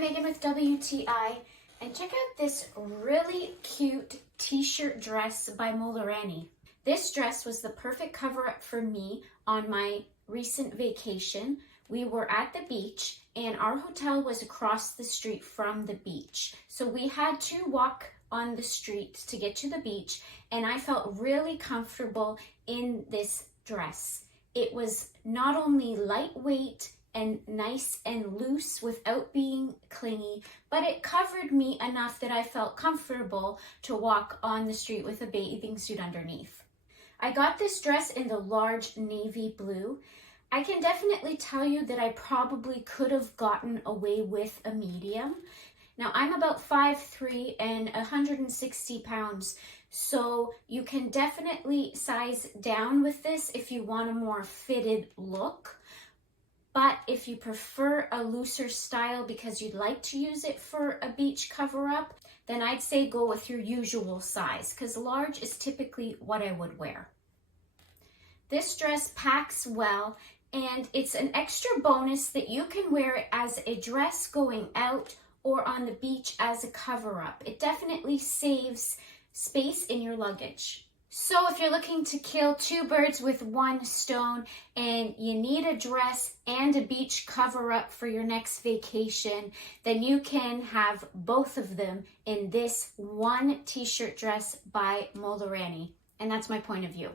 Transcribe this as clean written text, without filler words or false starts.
I'm Megan with WTI, and check out this really cute t-shirt dress by MOLERANI. This dress was the perfect cover-up for me on my recent vacation. We were at the beach and our hotel was across the street from the beach. So we had to walk on the street to get to the beach, and I felt really comfortable in this dress. It was not only lightweight and nice and loose without being clingy, but it covered me enough that I felt comfortable to walk on the street with a bathing suit underneath. I got this dress in the large navy blue. I can definitely tell you that I probably could have gotten away with a medium. Now I'm about 5'3" and 160 pounds, so you can definitely size down with this if you want a more fitted look. But if you prefer a looser style because you'd like to use it for a beach cover-up, then I'd say go with your usual size, because large is typically what I would wear. This dress packs well, and it's an extra bonus that you can wear it as a dress going out or on the beach as a cover-up. It definitely saves space in your luggage. So if you're looking to kill two birds with one stone and you need a dress and a beach cover-up for your next vacation, then you can have both of them in this one t-shirt dress by MOLERANI. And that's my point of view.